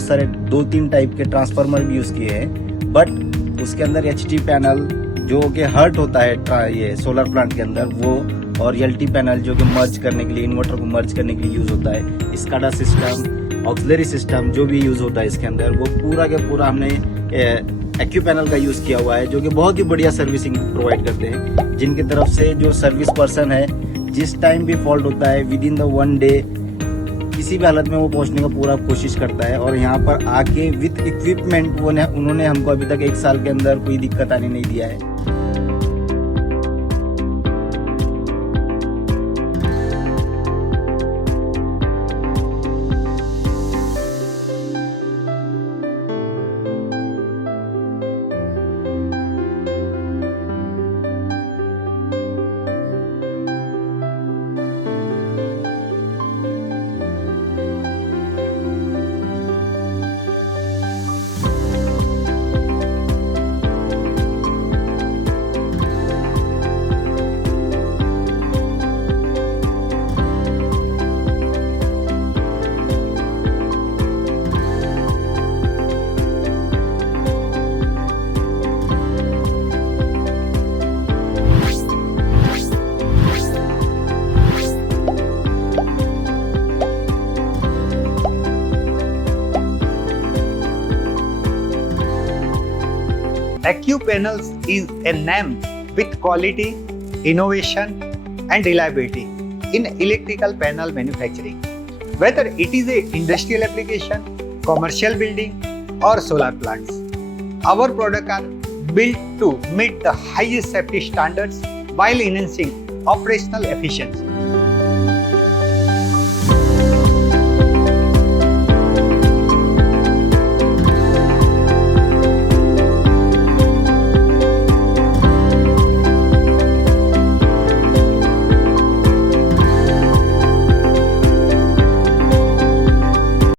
बहुत सारे 2-3 टाइप के ट्रांसफार्मर भी यूज़ किए हैं, बट उसके अंदर एचटी पैनल जो कि हर्ट होता है ये सोलर प्लांट के अंदर वो, और एलटी पैनल जो कि मर्ज करने के लिए, इन्वर्टर को मर्ज करने के लिए यूज़ होता है, स्काडा सिस्टम, ऑक्सिलरी सिस्टम जो भी यूज़ होता है इसके अंदर, वो पूरा के पूरा हमने एक्यूपैनल का यूज़ किया हुआ है, जो कि बहुत ही बढ़िया सर्विसिंग प्रोवाइड करते हैं, जिनकी तरफ से जो सर्विस पर्सन है जिस टाइम भी फॉल्ट होता है विद इन द 1 डे किसी भी हालत में वो पहुंचने का पूरा कोशिश करता है। और यहाँ पर आके विद इक्विपमेंट उन्होंने हमको अभी तक 1 साल के अंदर कोई दिक्कत आने नहीं दिया है। Accupanels is a name with quality, innovation and reliability in electrical panel manufacturing. Whether it is a industrial application, commercial building or solar plants, our products are built to meet the highest safety standards while enhancing operational efficiency.